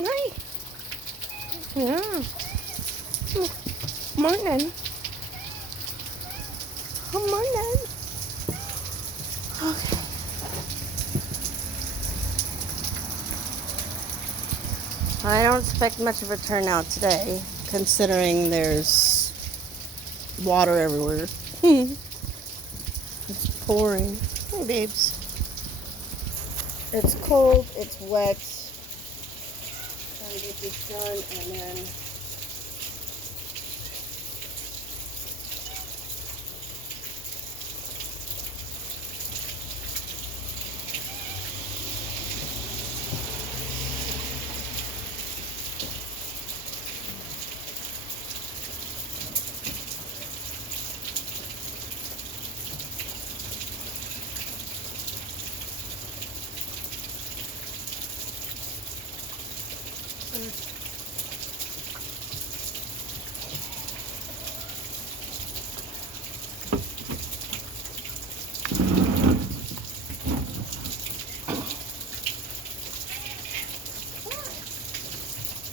Hi. Yeah. Morning. Good morning. Okay. I don't expect much of a turnout today, considering there's water everywhere. It's pouring. Hey, babes. It's cold. It's wet. Trying to get this done, and then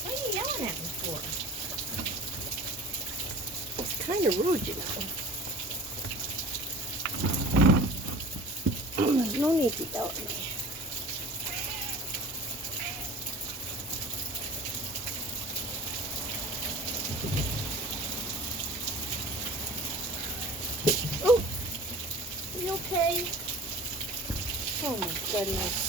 What are you yelling at me for? it's kind of rude, you know. There's no need to yell at me. Oh, you okay? Oh my goodness.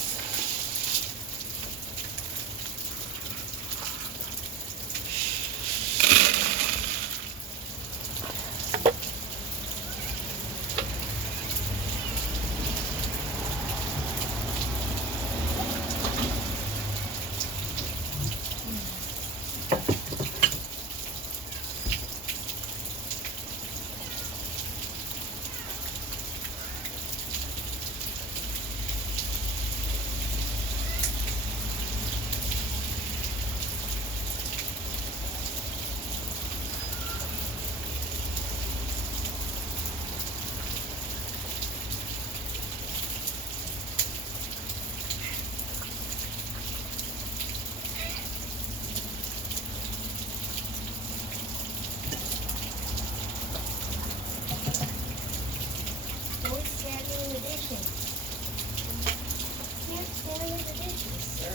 Always standing in the dishes. Can't stand in the dishes, sir.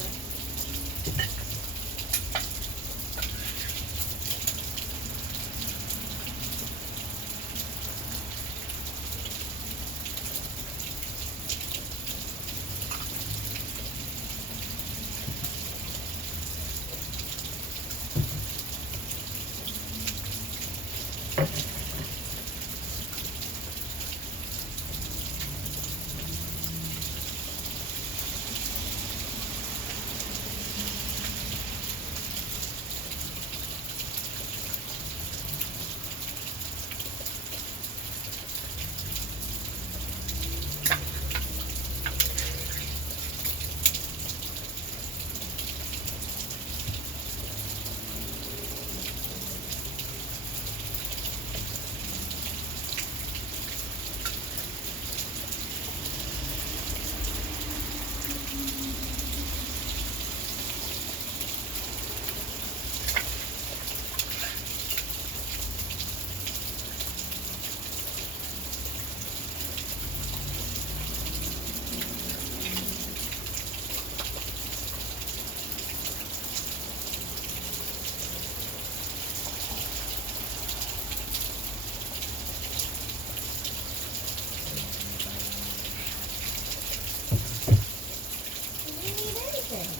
You didn't eat anything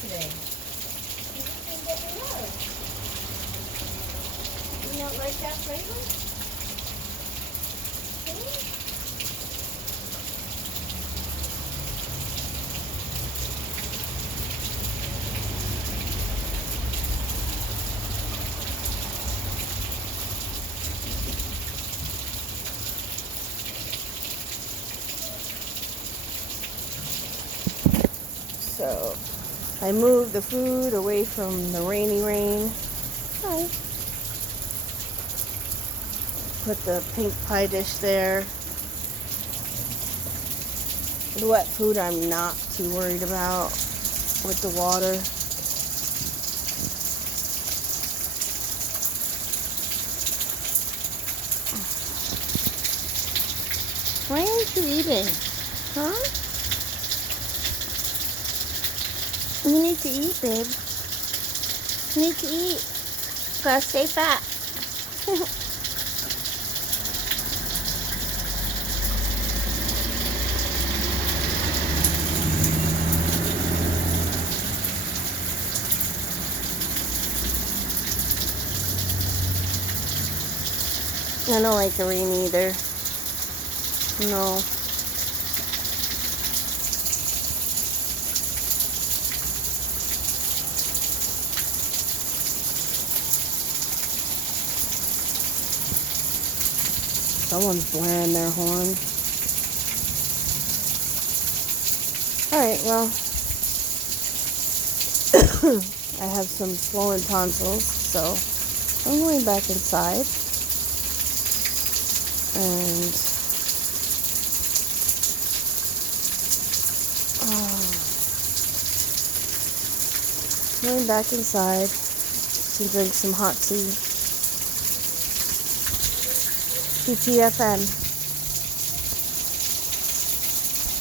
today. You just didn't get me love. You don't like that flavor? See? So, I moved the food away from the rainy rain. Hi. Put the pink pie dish there. The wet food I'm not too worried about with the water. Why aren't you eating? Huh? You need to eat, babe. You need to eat. Gotta stay fat. I don't like the rain either. No. Someone's blaring their horn. Alright, well. I have some swollen tonsils, so I'm going back inside. And going back inside to drink some hot tea. TTFN.